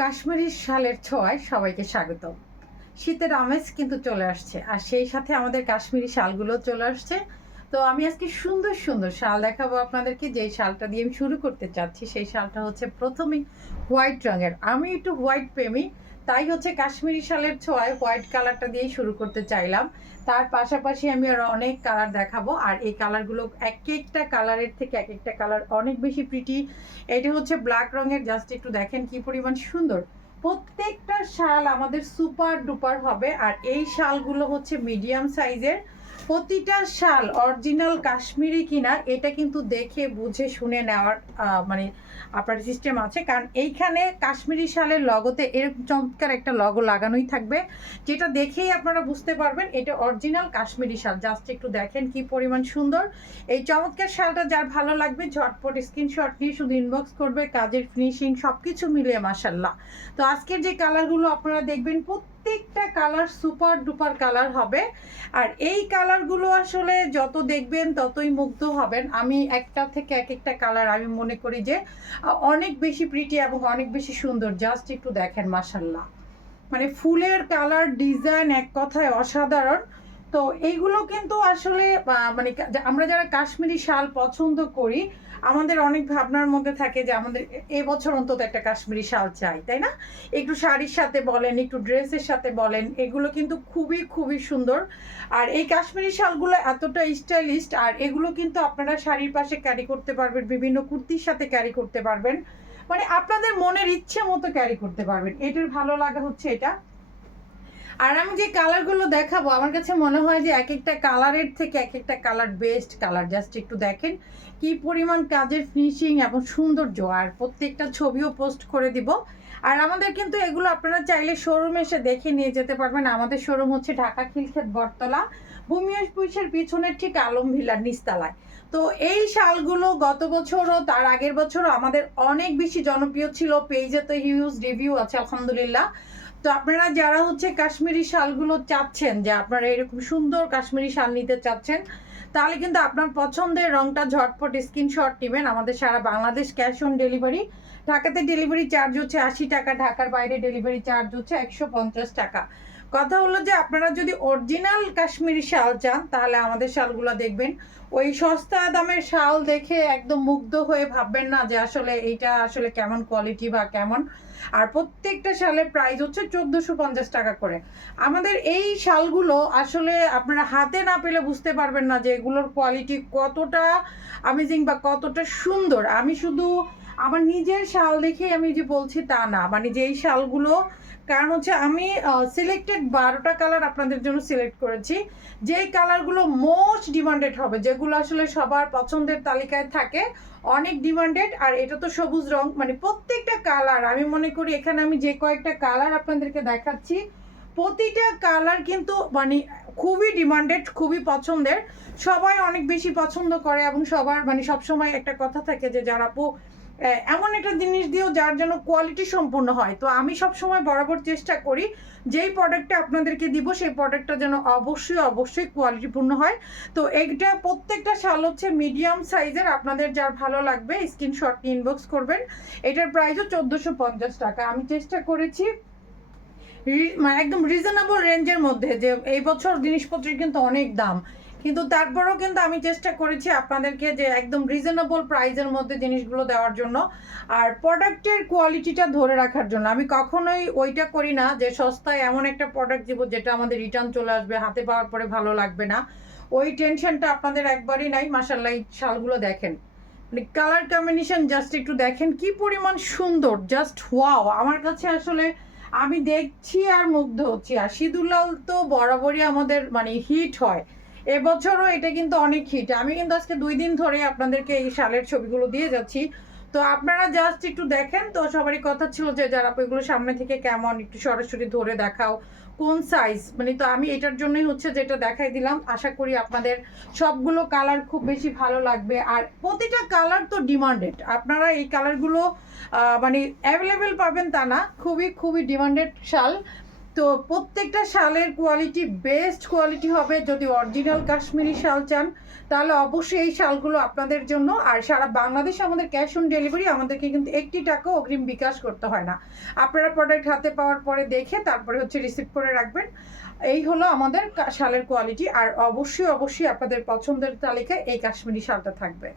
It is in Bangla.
কাশ্মীরি শালের ছোঁয়ায় সবাইকে স্বাগত। শীতের আমেজ কিন্তু চলে আসছে, আর সেই সাথে আমাদের কাশ্মীরি শালগুলো চলে আসছে। তো আমি আজকে সুন্দর সুন্দর শাল দেখাবো আপনাদেরকে। যেই শালটা দিয়ে আমি শুরু করতে চাচ্ছি সেই শালটা হচ্ছে প্রথমেই হোয়াইট রঙের। আমি একটু হোয়াইট প্রেমী, তাই হচ্ছে কাশ্মীরি শালের ছোঁয়ায় হোয়াইট কালারটা দিয়েই শুরু করতে চাইলাম। তার পাশাপাশি আমি আরো অনেক কালার দেখাবো, আর এই কালারগুলো এক একটা কালারের থেকে এক একটা কালার অনেক বেশি প্রিটি। এটা হচ্ছে ব্ল্যাক রঙের, জাস্ট একটু দেখেন কি পরিমাণ সুন্দর। প্রত্যেকটা শাল আমাদের সুপার ডুপার হবে, আর এই শালগুলো হচ্ছে মিডিয়াম সাইজের। প্রতিটা শাল অরিজিনাল কাশ্মীরি কিনা এটা কিন্তু দেখে বুঝে শুনে নেওয়ার মানে আপনার সিস্টেম আছে, কারণ এইখানে কাশ্মীরি শালের লগোতে এরকম চমৎকার একটা লগো লাগানোই থাকবে, যেটা দেখেই আপনারা বুঝতে পারবেন এটা অরিজিনাল কাশ্মীরি শাল। জাস্ট একটু দেখেন কি পরিমাণ সুন্দর। এই চমৎকার শালটা যার ভালো লাগবে ঝটপট স্ক্রিনশট নিয়ে শুধু ইনবক্স করবে। কাজের ফিনিশিং সব কিছু মিলিয়ে মাশাল্লাহ। তো আজকের যে কালারগুলো আপনারা দেখবেন প্রত্যেকটা কালার সুপার ডুপার কালার হবে, আর এই কালারগুলো আসলে যত দেখবেন ততই মুগ্ধ হবেন। আমি একটা থেকে এক একটা কালার আমি মনে করি যে অনেক বেশি প্রিটি এবং অনেক বেশি সুন্দর। জাস্ট একটু দেখেন মাশাল্লাহ, মানে ফুলের কালার ডিজাইন এক কথায় অসাধারণ। তো এইগুলো কিন্তু আসলে মানে আমরা যারা কাশ্মীরি শাল পছন্দ করি, আমাদের অনেক ভাবনার মধ্যে থাকে যে আমাদের এবছর অন্তত একটা কাশ্মীরি শাল চাই, তাই না? একটু শাড়ির সাথে বলেন, একটু ড্রেসের সাথে বলেন, এগুলো কিন্তু খুবই খুবই সুন্দর। আর এই কাশ্মীরি শালগুলো এতটা স্টাইলিস্ট, আর এগুলো কিন্তু আপনারা শাড়ির পাশে ক্যারি করতে পারবেন, বিভিন্ন কুর্তির সাথে ক্যারি করতে পারবেন, মানে আপনাদের মনের ইচ্ছে মতো ক্যারি করতে পারবেন। এটার ভালো লাগা হচ্ছে এটা। আর আমি যে কালারগুলো দেখাবো আমার কাছে মনে হয় যে এক একটা কালারের থেকে এক একটা কালার বেস্ট কালার। জাস্ট একটু দেখেন কি পরিমাণ কাজের ফিনিশিং এবং সৌন্দর্য, আর প্রত্যেকটা ছবিও পোস্ট করে দিব। আর আমাদের কিন্তু এগুলো আপনারা চাইলে শোরুমে এসে দেখে নিয়ে যেতে পারবেন। আমাদের শোরুম হচ্ছে ঢাকা খিলক্ষেত বটতলা, ভূমি পুলিশের পিছনের ঠিক আলম ভিলার নিচতলায়। তো এই শালগুলো গত বছরও তার আগের বছরও আমাদের অনেক বেশি জনপ্রিয় ছিল। পেজে তো হিউজ রিভিউ আছে আলহামদুলিল্লাহ। তো আপনারা যারা হচ্ছে কাশ্মীরি শালগুলো চাচ্ছেন, যে আপনারা এরকম সুন্দর কাশ্মীরি শাল নিতে চাচ্ছেন, তাহলে কিন্তু আপনার পছন্দের রংটা ঝটপট স্ক্রিনশট নেবেন। আমাদের সারা বাংলাদেশ ক্যাশ অন ডেলিভারি। ঢাকাতে ডেলিভারি চার্জ হচ্ছে 80 টাকা, ঢাকার বাইরে ডেলিভারি চার্জ হচ্ছে 150 টাকা। কথা হলো যে আপনারা যদি অরিজিনাল কাশ্মীরি শাল চান তাহলে আমাদের শালগুলো দেখবেন। ওই সস্তা দামের শাল দেখে একদম মুগ্ধ হয়ে ভাববেন না যে আসলে এইটা আসলে কেমন কোয়ালিটি বা কেমন। আর প্রত্যেকটা শালের প্রাইস হচ্ছে 1450 টাকা করে। আমাদের এই শালগুলো আসলে আপনারা হাতে না পেলে বুঝতে পারবেন না যে এগুলোর কোয়ালিটি কতটা অ্যামেজিং বা কতটা সুন্দর। আমি শুধু আমার নিজের শাল দেখে আমি যে বলছি তা না, মানে যে এই শালগুলো, কারণ হচ্ছে আমি সিলেক্টেড 12টা কালার আপনাদের জন্য সিলেক্ট করেছি। যেই কালারগুলো মোস্ট ডিমান্ডেড হবে, যেগুলো আসলে সবার পছন্দের তালিকায় থাকে, অনেক ডিমান্ডেড। আর এটা তো সবুজ রং, মানে প্রত্যেকটা কালার আমি মনে করি এখানে আমি যে কয়েকটা কালার আপনাদেরকে দেখাচ্ছি প্রতিটা কালার কিন্তু মানে খুবই ডিমান্ডেড, খুবই পছন্দের। সবাই অনেক বেশি পছন্দ করে, এবং সবার মানে সবসময় একটা কথা থাকে যে যারা এমন একটা জিনিস দিয়েও যার জন্য কোয়ালিটি সম্পূর্ণ হয়। তো আমি সবসময় বরাবর চেষ্টা করি যেই প্রোডাক্টটা আপনাদেরকে দিব সেই প্রোডাক্টটা যেন অবশ্যই অবশ্যই কোয়ালিটিপূর্ণ হয়। তো এইটা প্রত্যেকটা শাল হচ্ছে মিডিয়াম সাইজের। আপনাদের যার ভালো লাগবে স্ক্রিনশট ইনবক্স করবেন। এটার প্রাইসও 1450 টাকা। আমি চেষ্টা করেছি মানে একদম রিজনেবল রেঞ্জের মধ্যে, যে এই বছর জিনিসপত্রের কিন্তু অনেক দাম, কিন্তু তারপরেও কিন্তু আমি চেষ্টা করেছি আপনাদেরকে যে একদম রিজনেবল প্রাইসের মধ্যে জিনিসগুলো দেওয়ার জন্য, আর প্রোডাক্টের কোয়ালিটিটা ধরে রাখার জন্য। আমি কখনোই ওইটা করি না যে সস্তায় এমন একটা প্রোডাক্ট দিব যেটা আমাদের রিটার্ন চলে আসবে, হাতে পাওয়ার পরে ভালো লাগবে না। ওই টেনশনটা আপনাদের একবারই নাই। মাশাআল্লাহ এই শালগুলো দেখেন, মানে কালার কম্বিনেশন জাস্ট একটু দেখেন কি পরিমাণ সুন্দর। জাস্ট ওয়াও, আমার কাছে আসলে আমি দেখছি আর মুগ্ধ হচ্ছি। আর সিঁদুরলাল তো বরাবরই আমাদের মানে হিট হয়, এবছরও এটা কিন্তু অনেক হিট। আমি কিন্তু আজকে 2 দিন ধরে আপনাদেরকে এই শালের ছবিগুলো দিয়ে যাচ্ছি। তো আপনারা জাস্ট একটু দেখেন। তো সবারই কথা ছিল যে যারা এগুলো সামনে থেকে কেমন একটু সরাসরি ধরে দেখাও কোন সাইজ, মানে তো আমি এটার জন্যই হচ্ছে যেটা দেখাই দিলাম। আশা করি আপনাদের সবগুলো কালার খুব বেশি ভালো লাগবে, আর প্রতিটা কালার তো ডিমান্ডেড। আপনারা এই কালারগুলো মানে অ্যাভেলেবেল পাবেন তা না, খুবই খুবই ডিমান্ডেড শাল। তো প্রত্যেকটা শালের কোয়ালিটি বেস্ট কোয়ালিটি হবে। যদি অরিজিনাল কাশ্মীরি শাল চান তাহলে অবশ্যই এই শালগুলো আপনাদের জন্য। আর সারা বাংলাদেশে আমাদের ক্যাশ অন ডেলিভারি, আমাদেরকে কিন্তু 1 টাকাও অগ্রিম বিকাশ করতে হয় না। আপনারা প্রোডাক্ট হাতে পাওয়ার পরে দেখে তারপরে হচ্ছে রিসিভ করে রাখবেন। এই হলো আমাদের শালের কোয়ালিটি। আর অবশ্যই অবশ্যই আপনাদের পছন্দের তালিকায় এই কাশ্মীরি শালটা থাকবে।